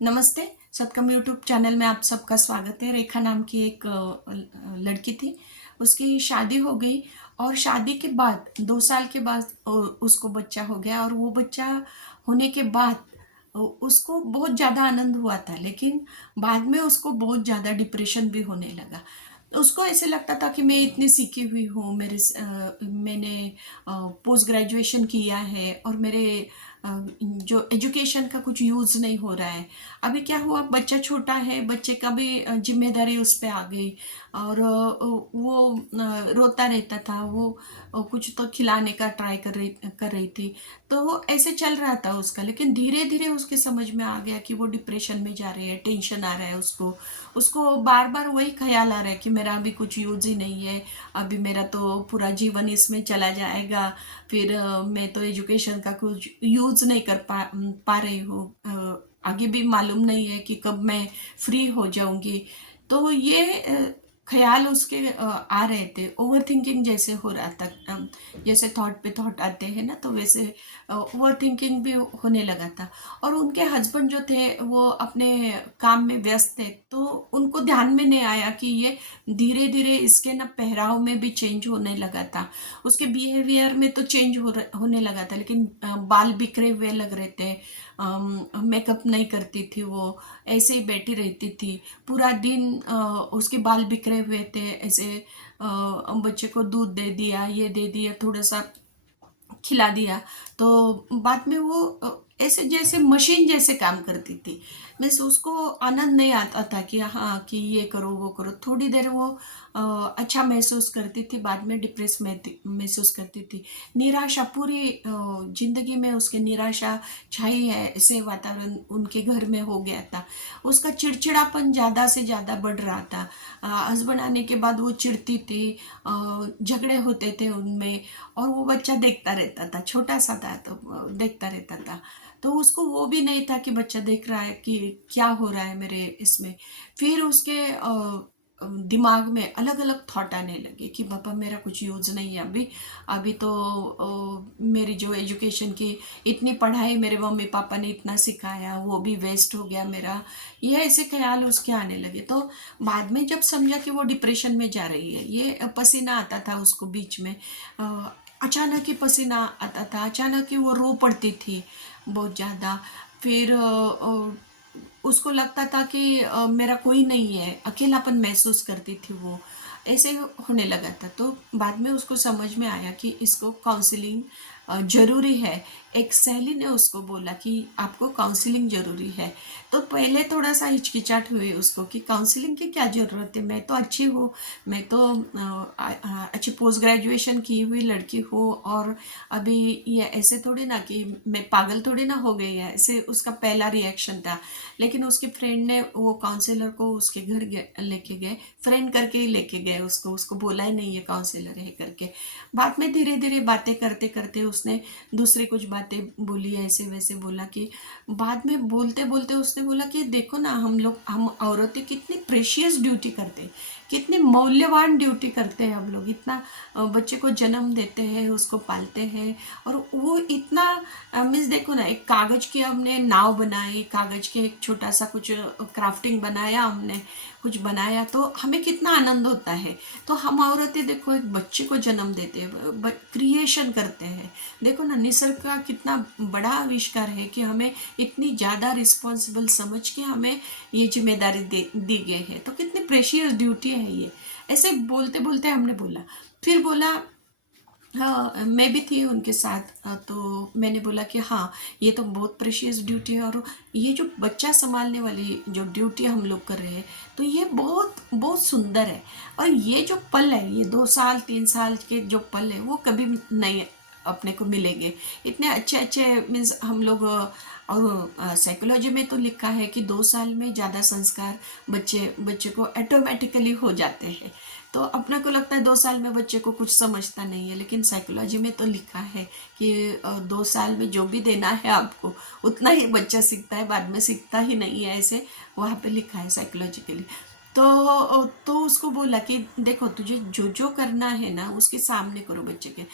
नमस्ते। सतकम YouTube channel में आप सबका स्वागत है। रेखा नाम की एक लड़की थी। उसकी शादी हो गई और शादी के बाद 2 साल के बाद उसको बच्चा हो गया और वो बच्चा होने के बाद उसको बहुत ज़्यादा आनंद हुआ था, लेकिन बाद में उसको बहुत ज़्यादा डिप्रेशन भी होने लगा। तो उसको ऐसे लगता था कि मैं इतनी सीखी हुई हूँ, मैंने पोस्ट ग्रेजुएशन किया है और मेरे जो एजुकेशन का कुछ यूज़ नहीं हो रहा है। अभी क्या हुआ, बच्चा छोटा है, बच्चे का भी ज़िम्मेदारी उस पे आ गई और वो रोता रहता था। वो कुछ तो खिलाने का ट्राई कर रही थी। तो वो ऐसे चल रहा था उसका, लेकिन धीरे-धीरे उसके समझ में आ गया कि वो डिप्रेशन में जा रही है, टेंशन आ रहा है उसको। उसको बार-बार वही ख़्याल आ रहा है कि मेरा अभी कुछ यूज़ ही नहीं है, अभी मेरा तो पूरा जीवन इसमें चला जाएगा। फिर मैं तो एजुकेशन का कुछ यूज़ नहीं कर पा रही हूँ। आगे भी मालूम नहीं है कि कब मैं फ्री हो जाऊँगी। तो ये ख़्याल उसके आ रहे थे। ओवरथिंकिंग जैसे हो रहा था। जैसे थॉट पे थॉट आते हैं ना, तो वैसे ओवरथिंकिंग भी होने लगा था। और उनके हस्बैंड जो थे वो अपने काम में व्यस्त थे, तो उनको ध्यान में नहीं आया कि ये धीरे-धीरे इसके ना पहराव में भी चेंज होने लगा था। उसके बिहेवियर में तो चेंज होने लगा था, लेकिन बाल बिखरे हुए लग रहे थे। मेकअप नहीं करती थी वो, ऐसे ही बैठी रहती थी पूरा दिन। उसके बाल बिखरे हुए थे ऐसे। बच्चे को दूध दे दिया, ये दे दिया, थोड़ा सा खिला दिया, तो बाद में वो ऐसे जैसे मशीन जैसे काम करती थी। मीन्स उसको आनंद नहीं आता था कि हाँ, कि ये करो, वो करो। थोड़ी देर वो अच्छा महसूस करती थी, बाद में डिप्रेस महसूस करती थी। निराशा पूरी ज़िंदगी में उसकी निराशा छाई है, ऐसे वातावरण उनके घर में हो गया था। उसका चिड़चिड़ापन ज़्यादा से ज़्यादा बढ़ रहा था। हस्बैंड आने के बाद वो चिढ़ती थी, झगड़े होते थे उनमें, और वो बच्चा देखता रहता था, छोटा-सा था तो देखता रहता था। तो उसको वो भी नहीं था कि बच्चा देख रहा है कि क्या हो रहा है मेरे इसमें। फिर उसके दिमाग में अलग-अलग थॉट आने लगे कि पापा मेरा कुछ यूज़ नहीं है अभी। अभी तो मेरी जो एजुकेशन की इतनी पढ़ाई मेरे मम्मी-पापा ने इतना सिखाया, वो भी वेस्ट हो गया मेरा। ये ऐसे ख़्याल उसके आने लगे। तो बाद में जब समझा कि वो डिप्रेशन में जा रही है, ये पसीना आता था उसको बीच में। अचानक ही पसीना आता था, अचानक ही वो रो पड़ती थी बहुत ज़्यादा। फिर उसको लगता था कि मेरा कोई नहीं है, अकेलापन महसूस करती थी वो, ऐसे होने लगा था। तो बाद में उसको समझ में आया कि इसको काउंसलिंग ज़रूरी है। एक सहेली ने उसको बोला कि आपको काउंसलिंग ज़रूरी है। तो पहले थोड़ा-सा हिचकिचाहट हुई उसको कि काउंसलिंग की क्या ज़रूरत है? मैं तो अच्छी हूँ, मैं तो अच्छी पोस्ट ग्रेजुएशन की हुई लड़की हूँ, और अभी ये ऐसे थोड़ी ना कि मैं पागल थोड़ी ना हो गई है, ऐसे उसका पहला रिएक्शन था। लेकिन उसके फ्रेंड ने वो काउंसलर को उसके घर लेके गए, फ्रेंड करके ही लेके गए उसको, उसको बोला ही नहीं ये काउंसलर है करके। बाद में धीरे धीरे बातें करते करते उसने दूसरी कुछ बातें बोली, ऐसे वैसे बोला कि बाद में बोलते बोलते उसने बोला कि देखो ना, हम औरतें कितनी प्रेशियस ड्यूटी करते हैं, कितनी मौल्यवान ड्यूटी करते हैं हम लोग। इतना बच्चे को जन्म देते हैं, उसको पालते हैं, और वो इतना मीन्स देखो ना, एक कागज की हमने नाव बनाई, कागज के एक छोटा सा कुछ क्राफ्टिंग बनाया, हमने कुछ बनाया, तो हमें कितना आनंद होता है। तो हम औरतें देखो एक बच्चे को जन्म देते हैं, क्रिएशन करते हैं। देखो ना, निसर्ग का कितना बड़ा आविष्कार है कि हमें इतनी ज़्यादा रिस्पॉन्सिबल समझ के हमें ये जिम्मेदारी दी गई है। तो कितनी प्रेशियस ड्यूटी है ये। ऐसे बोलते बोलते हमने बोला, फिर बोला, हाँ, मैं भी थी उनके साथ। तो मैंने बोला कि हाँ, ये तो बहुत प्रेशियस ड्यूटी है, और ये जो बच्चा सँभालने वाली जो ड्यूटी हम लोग कर रहे हैं, तो ये बहुत बहुत सुंदर है। और ये जो पल है, ये 2 साल 3 साल के जो पल है, वो कभी नहीं अपने को मिलेंगे। इतने अच्छे-अच्छे मीन्स हम लोग और साइकोलॉजी में तो लिखा है कि 2 साल में ज़्यादा संस्कार बच्चे बच्चे को ऑटोमेटिकली हो जाते हैं। तो अपने को लगता है 2 साल में बच्चे को कुछ समझता नहीं है, लेकिन साइकोलॉजी में तो लिखा है कि 2 साल में जो भी देना है आपको, उतना ही बच्चा सीखता है, बाद में सीखता ही नहीं है, ऐसे वहाँ पे लिखा है साइकोलॉजिकली। तो उसको बोला कि देखो तुझे जो जो करना है ना उसके सामने करो बच्चे के।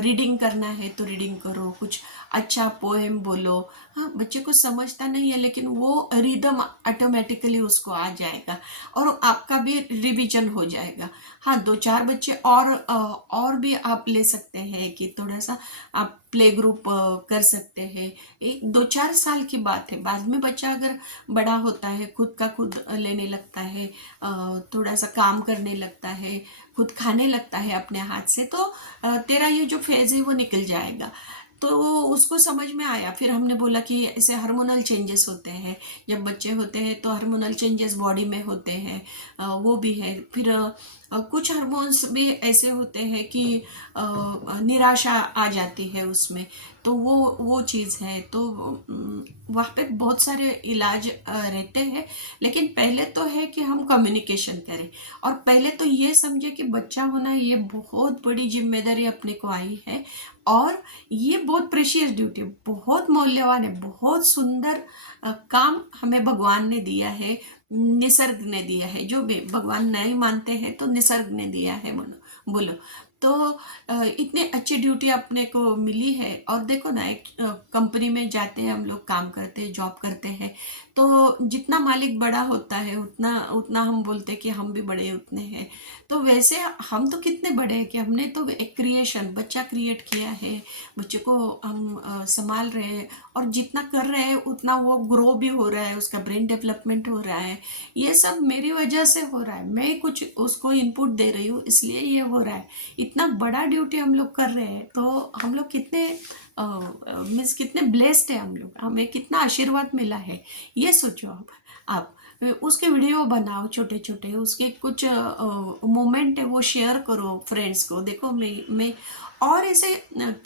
रीडिंग करना है तो रीडिंग करो, कुछ अच्छा पोएम बोलो। हाँ, बच्चे को समझता नहीं है लेकिन वो रिदम ऑटोमेटिकली उसको आ जाएगा और आपका भी रिवीजन हो जाएगा। हाँ, दो चार बच्चे और भी आप ले सकते हैं कि थोड़ा सा आप प्ले ग्रुप कर सकते हैं। एक 2-4 साल की बात है, बाद में बच्चा अगर बड़ा होता है, खुद का खुद लेने लगता है, थोड़ा सा काम करने लगता है, खुद खाने लगता है अपने हाथ से, तो तेरा ये जो फेज है वो निकल जाएगा। तो उसको समझ में आया। फिर हमने बोला कि ऐसे हार्मोनल चेंजेस होते हैं, जब बच्चे होते हैं तो हार्मोनल चेंजेस बॉडी में होते हैं, वो भी है। फिर कुछ हार्मोन्स भी ऐसे होते हैं कि निराशा आ जाती है उसमें, तो वो चीज़ है। तो वहाँ पे बहुत सारे इलाज रहते हैं, लेकिन पहले तो है कि हम कम्युनिकेशन करें और पहले तो ये समझे कि बच्चा होना ये बहुत बड़ी जिम्मेदारी अपने को आई है और ये बहुत प्रेशियस ड्यूटी, बहुत मूल्यवान है, बहुत सुंदर काम हमें भगवान ने दिया है, निसर्ग ने दिया है। जो भी भगवान नहीं मानते हैं तो निसर्ग ने दिया है, बोलो बोलो। तो इतने अच्छी ड्यूटी अपने को मिली है। और देखो ना, एक कंपनी में जाते हैं हम लोग, काम करते हैं, जॉब करते हैं, तो जितना मालिक बड़ा होता है उतना उतना हम बोलते हैं कि हम भी बड़े उतने हैं। तो वैसे हम तो कितने बड़े हैं कि हमने तो एक क्रिएशन, बच्चा क्रिएट किया है, बच्चे को हम संभाल रहे हैं और जितना कर रहे हैं उतना वो ग्रो भी हो रहा है, उसका ब्रेन डेवलपमेंट हो रहा है। ये सब मेरी वजह से हो रहा है, मैं कुछ उसको इनपुट दे रही हूँ इसलिए ये हो रहा है। इतना बड़ा ड्यूटी हम लोग कर रहे हैं, तो हम लोग कितने मीन्स कितने ब्लेस्ड है हम लोग, हमें कितना आशीर्वाद मिला है। ये सोचो आप उसके वीडियो बनाओ छोटे छोटे, उसके कुछ मोमेंट है वो शेयर करो फ्रेंड्स को। देखो मैं और ऐसे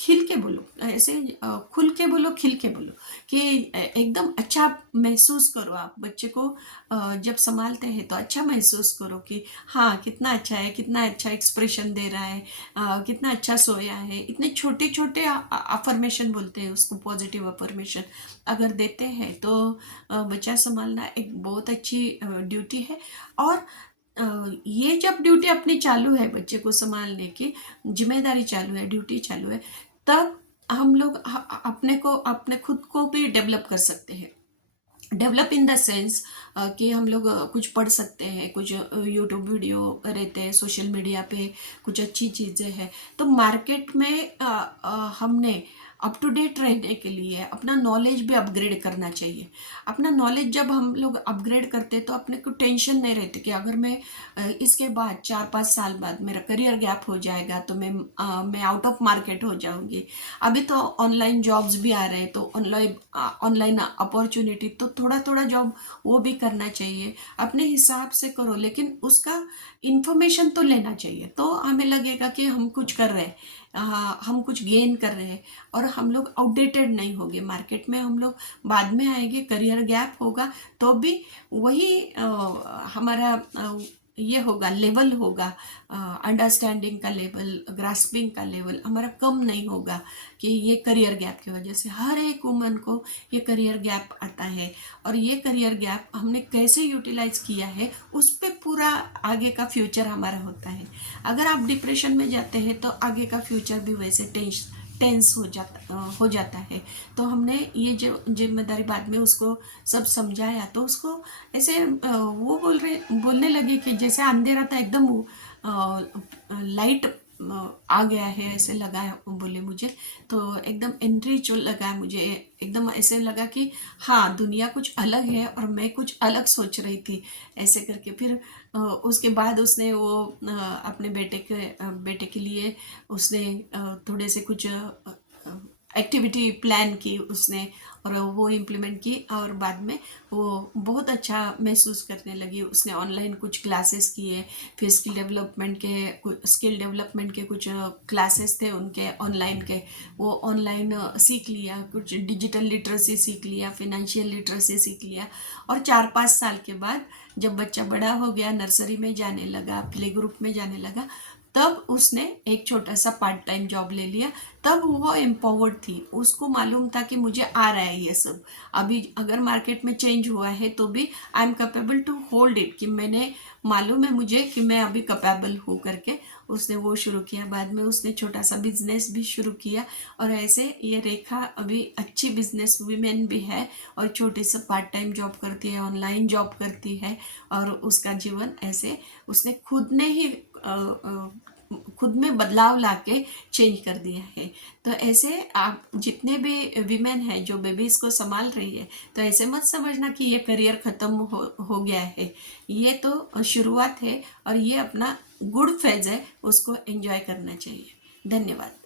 खिल के बोलो, ऐसे खुल के बोलो, खिल के बोलो कि एकदम अच्छा महसूस करो। आप बच्चे को जब संभालते हैं तो अच्छा महसूस करो कि हाँ कितना अच्छा है, कितना अच्छा एक्सप्रेशन दे रहा है, कितना अच्छा सोया है। इतने छोटे छोटे अफर्मेशन बोलते हैं उसको, पॉजिटिव अफर्मेशन अगर देते हैं तो बच्चा संभालना एक बहुत अच्छी ड्यूटी है। और ये जब ड्यूटी अपनी चालू है, बच्चे को संभालने की जिम्मेदारी चालू है, ड्यूटी चालू है, तब हम लोग अपने को, अपने खुद को भी डेवलप कर सकते हैं। डेवलप इन द सेंस कि हम लोग कुछ पढ़ सकते हैं, कुछ यूट्यूब वीडियो रहते हैं, सोशल मीडिया पे कुछ अच्छी चीज़ें हैं। तो मार्केट में हमने अप टू डेट रहने के लिए अपना नॉलेज भी अपग्रेड करना चाहिए। अपना नॉलेज जब हम लोग अपग्रेड करते तो अपने को टेंशन नहीं रहती कि अगर मैं इसके बाद 4-5 साल बाद मेरा करियर गैप हो जाएगा तो मैं आउट ऑफ मार्केट हो जाऊंगी। अभी तो ऑनलाइन जॉब्स भी आ रहे हैं, तो ऑनलाइन अपॉर्चुनिटी, तो थोड़ा थोड़ा जॉब वो भी करना चाहिए, अपने हिसाब से करो, लेकिन उसका इंफॉर्मेशन तो लेना चाहिए। तो हमें लगेगा कि हम कुछ कर रहे हैं, हम कुछ गेन कर रहे हैं और हम लोग आउटडेटेड नहीं होंगे मार्केट में। हम लोग बाद में आएंगे, करियर गैप होगा तो भी वही हमारा ये होगा, लेवल होगा, अंडरस्टैंडिंग का लेवल, ग्रास्पिंग का लेवल हमारा कम नहीं होगा कि ये करियर गैप की वजह से। हर एक वुमन को ये करियर गैप आता है और ये करियर गैप हमने कैसे यूटिलाइज किया है उस पर पूरा आगे का फ्यूचर हमारा होता है। अगर आप डिप्रेशन में जाते हैं तो आगे का फ्यूचर भी वैसे टेंस हो जाता है। तो हमने ये जो जिम्मेदारी बाद में उसको सब समझाया, तो उसको ऐसे वो बोलने लगे कि जैसे अंधेरा था एकदम लाइट आ गया है, ऐसे लगा है, बोले मुझे तो एकदम एनरिच लगा मुझे, एकदम ऐसे लगा कि हाँ दुनिया कुछ अलग है और मैं कुछ अलग सोच रही थी, ऐसे करके। फिर उसके बाद उसने वो अपने बेटे के लिए उसने थोड़े से कुछ एक्टिविटी प्लान की उसने और वो इम्प्लीमेंट की और बाद में वो बहुत अच्छा महसूस करने लगी। उसने ऑनलाइन कुछ क्लासेस किए, फिर स्किल डेवलपमेंट के कुछ क्लासेस थे उनके ऑनलाइन के, वो ऑनलाइन सीख लिया, कुछ डिजिटल लिटरेसी सीख लिया, फिनेंशियल लिटरेसी सीख लिया। और 4-5 साल के बाद जब बच्चा बड़ा हो गया, नर्सरी में जाने लगा, प्ले ग्रुप में जाने लगा, तब उसने एक छोटा सा पार्ट टाइम जॉब ले लिया। तब वो एम्पावर्ड थी, उसको मालूम था कि मुझे आ रहा है ये सब। अभी अगर मार्केट में चेंज हुआ है तो भी I am capable to hold it, कि मैंने मालूम है मुझे कि मैं अभी कैपेबल हूँ करके उसने वो शुरू किया। बाद में उसने छोटा सा बिजनेस भी शुरू किया, और ऐसे ये रेखा अभी अच्छी बिजनेस वुमेन भी है और छोटी सा पार्ट टाइम जॉब करती है, ऑनलाइन जॉब करती है, और उसका जीवन ऐसे उसने खुद ने ही खुद में बदलाव लाके चेंज कर दिया है। तो ऐसे आप जितने भी विमेन हैं जो बेबीज को संभाल रही है, तो ऐसे मत समझना कि ये करियर खत्म हो गया है। ये तो शुरुआत है, और ये अपना गुड फेज है, उसको एंजॉय करना चाहिए। धन्यवाद।